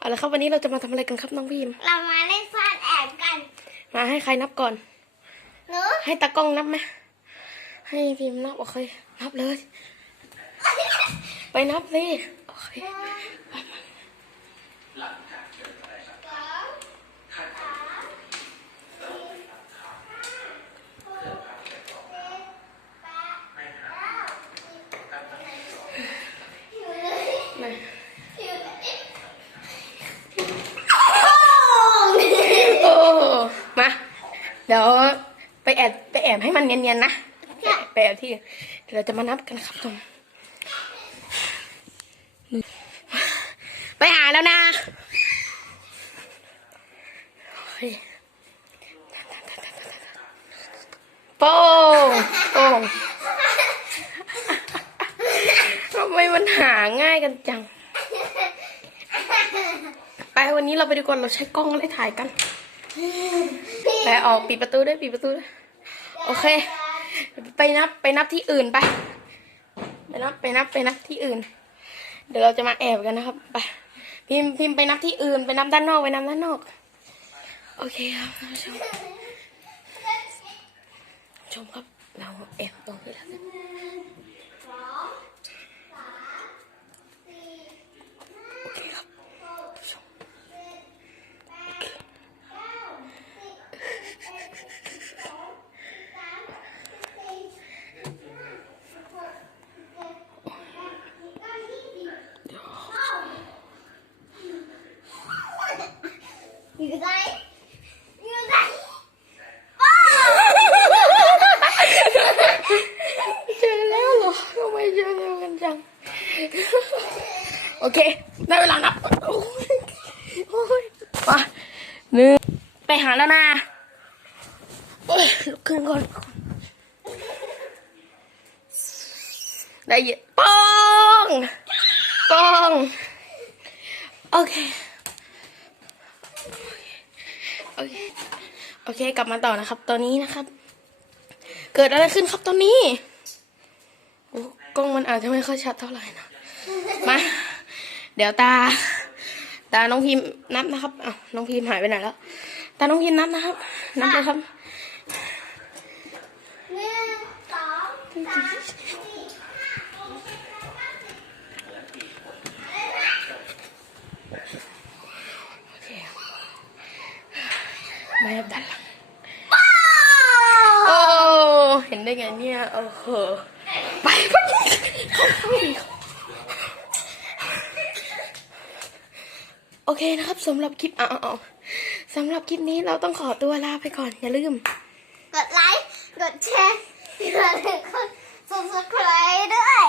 เอาละครับวันนี้เราจะมาทำอะไรกันครับน้องพิมเรามาเล่นซ่อนแอบกัน มาให้ใครนับก่อนหนูให้ตากล้องนับไหมให้พิมพ์นับโอเคนับเลย ไปนับสิโอเค ไหนโอ้มา เดี๋ยวไปแอบไปแอบให้มันเนียนๆนะไปไปแอบที่เดี๋ยวเราจะมานับกันครับทุกคนไปหาแล้วนะโอเคโป้งโป้งทำไมมันหาง่ายกันจัง ไปวันนี้เราไปดูก่อนเราใช้กล้องอะไรถ่ายกัน ไปออกปิดประตูด้วยปิดประตูด้วยโอเค ไปนับไปนับที่อื่นไป ไปนับไปนับไปนับที่อื่น เดี๋ยวเราจะมาแอบกันนะครับไปพิมพิมไปนับที่อื่นไปนับด้านนอกไปนับด้านนอก โอเคครับชมชมครับเราแอบตรงนี้แล้วกันโอเคครับท่านผู้ชมโอเค อยู่ไหนอยู่ไหนเจอแล้วเหรอทำไมเจอเร็วกันจัง โอเค ได้เวลานับโอ้ยโอ้ยมาหนึ่งไปหาแล้วนะโอ้ยลุกขึ้นก่อนได้ยอะป้องป้อง โอเค อเคโอเค กลับมาต่อนะครับ ตอนนี้นะครับ เกิดอะไรขึ้นครับตอนนี้โอ้กล้องมันอาจจะไม่ค่อยชัดเท่าไหร่นะมาเดี๋ยวตา ตาน้องพิมพ์นับนะครับอ้าวน้องพิมพ์หายไปไหนแล้วตาน้องพิมพ์นับนะครับ นับเลยครับหนึ่งสองสาม ไม่ด้านหลังโอ้เห็นได้ไงเนี่ยโอ้โหไปไปโอเคนะครับสำหรับคลิปเอาเอาสำหรับคลิปนี้เราต้องขอตัวลาไปก่อน อย่าลืม กดไลค์ กดแชร์กดกด subscribe ด้วย